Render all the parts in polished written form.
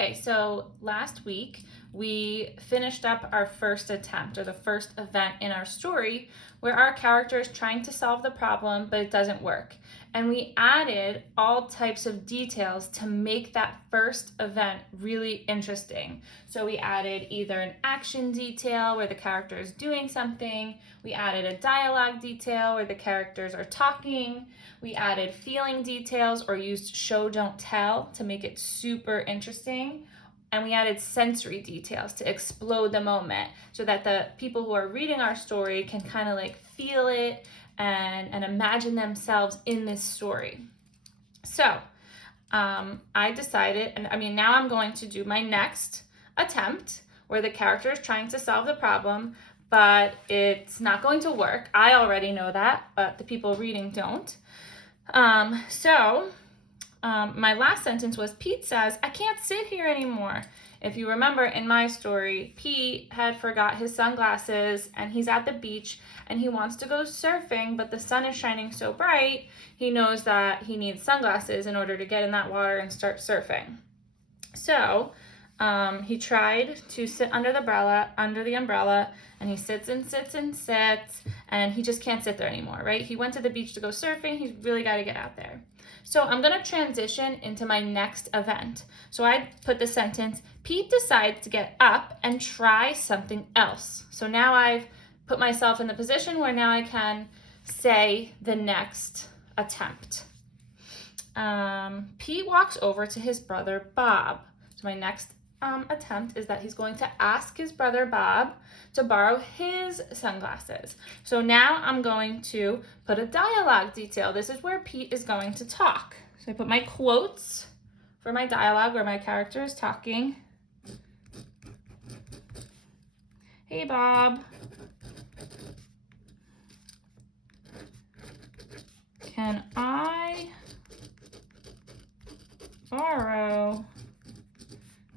Okay, so last week we finished up our first attempt or the first event in our story where our character is trying to solve the problem, but it doesn't work. And we added all types of details to make that first event really interesting. So we added either an action detail where the character is doing something, we added a dialogue detail where the characters are talking, we added feeling details or used show don't tell to make it super interesting. And we added sensory details to explode the moment so that the people who are reading our story can kind of like feel it and imagine themselves in this story. So I decided, now I'm going to do my next attempt where the character is trying to solve the problem, but it's not going to work. I already know that, but the people reading don't. My last sentence was, Pete says, I can't sit here anymore. If you remember in my story, Pete had forgot his sunglasses and he's at the beach and he wants to go surfing, but the sun is shining so bright, he knows that he needs sunglasses in order to get in that water and start surfing. So he tried to sit under the umbrella, and he sits and sits and sits, and he just can't sit there anymore, right? He went to the beach to go surfing. He's really got to get out there. So I'm going to transition into my next event. So I put the sentence, Pete decides to get up and try something else. So now I've put myself in the position where now I can say the next attempt. Pete walks over to his brother Bob. So my next attempt is that he's going to ask his brother Bob to borrow his sunglasses. So now I'm going to put a dialogue detail. This is where Pete is going to talk. So I put my quotes for my dialogue where my character is talking. Hey Bob, can I borrow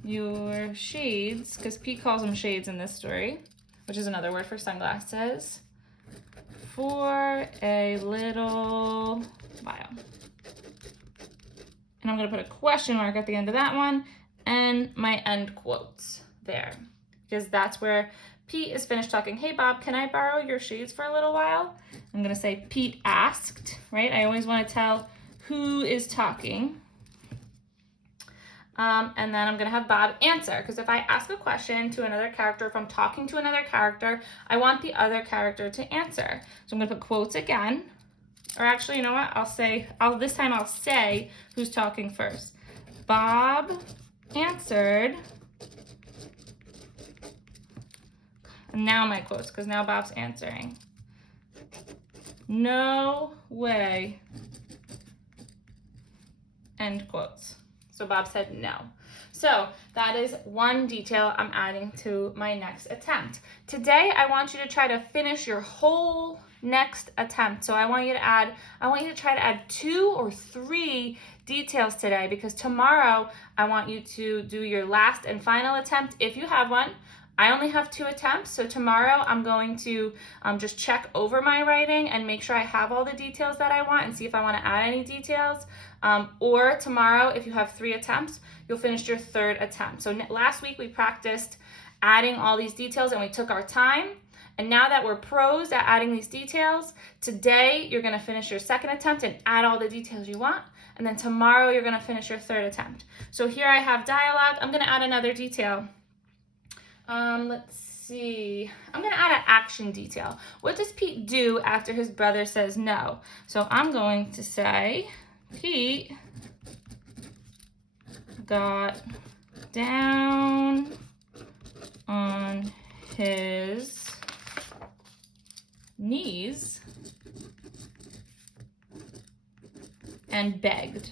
your shades, because Pete calls them shades in this story, which is another word for sunglasses, for a little while. And I'm going to put a question mark at the end of that one and my end quotes there, because that's where Pete is finished talking. Hey Bob, can I borrow your shades for a little while? I'm going to say Pete asked, right? I always want to tell who is talking. And then I'm going to have Bob answer, because if I ask a question to another character, if I'm talking to another character, I want the other character to answer. So I'm going to put quotes again. Or actually, you know what? This time I'll say who's talking first. Bob answered. And now my quotes, because now Bob's answering. No way. End quotes. So Bob said no. So that is one detail I'm adding to my next attempt. Today, I want you to try to finish your whole next attempt. So I want you to try to add 2 or 3 details today, because tomorrow I want you to do your last and final attempt if you have one. I only have 2 attempts, so tomorrow I'm going to just check over my writing and make sure I have all the details that I want and see if I want to add any details. Or tomorrow, if you have 3 attempts, you'll finish your 3rd attempt. So last week we practiced adding all these details and we took our time. And now that we're pros at adding these details, today you're going to finish your 2nd attempt and add all the details you want. And then tomorrow you're going to finish your 3rd attempt. So here I have dialogue. I'm going to add another detail. Let's see. I'm going to add an action detail. What does Pete do after his brother says no? So I'm going to say, Pete got down on his knees and begged,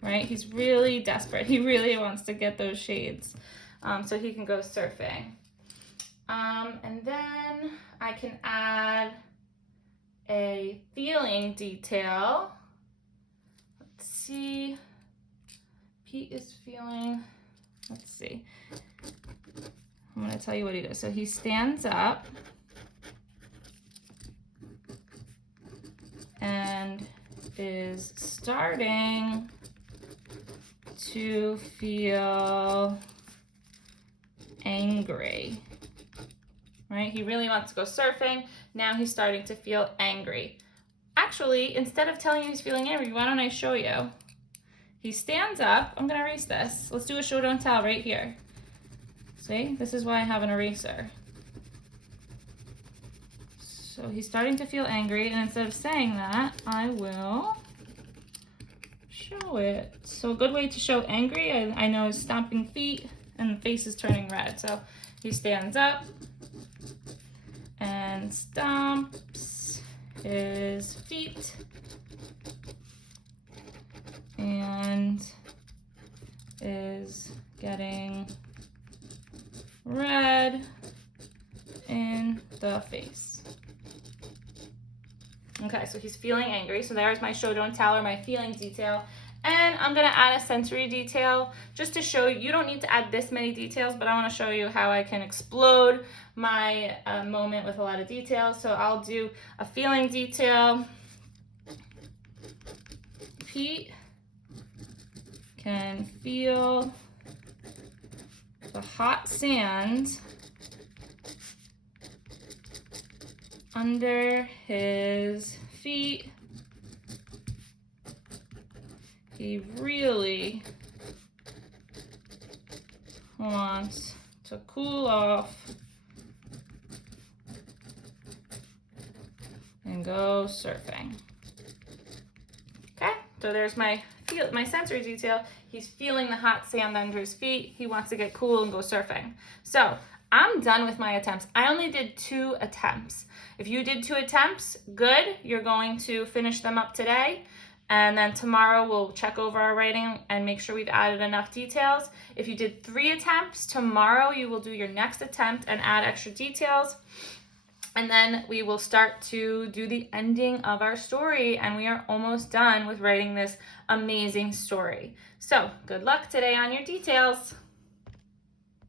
right? He's really desperate. He really wants to get those shades so he can go surfing. And then I can add a feeling detail. Let's see. Pete is feeling, let's see. I'm going to tell you what he does. So he stands up and is starting to feel angry. Right? He really wants to go surfing. Now he's starting to feel angry. Actually, instead of telling you he's feeling angry, why don't I show you? He stands up. I'm going to erase this. Let's do a show, don't tell right here. See? This is why I have an eraser. So he's starting to feel angry, and instead of saying that, I will show it. So a good way to show angry, I know, is stomping feet, and the face is turning red. So he stands up and stomps his feet and is getting red in the face. Okay, so he's feeling angry. So there's my show, don't tell, or my feeling detail. And I'm gonna add a sensory detail just to show you don't need to add this many details, but I wanna show you how I can explode my moment with a lot of details. So I'll do a feeling detail. Pete can feel the hot sand under his feet. He really wants to cool off and go surfing. Okay, so there's my sensory detail. He's feeling the hot sand under his feet. He wants to get cool and go surfing. So I'm done with my attempts. I only did 2 attempts. If you did 2 attempts, good. You're going to finish them up today. And then tomorrow we'll check over our writing and make sure we've added enough details. If you did 3 attempts, tomorrow you will do your next attempt and add extra details. And then we will start to do the ending of our story, and we are almost done with writing this amazing story. So good luck today on your details.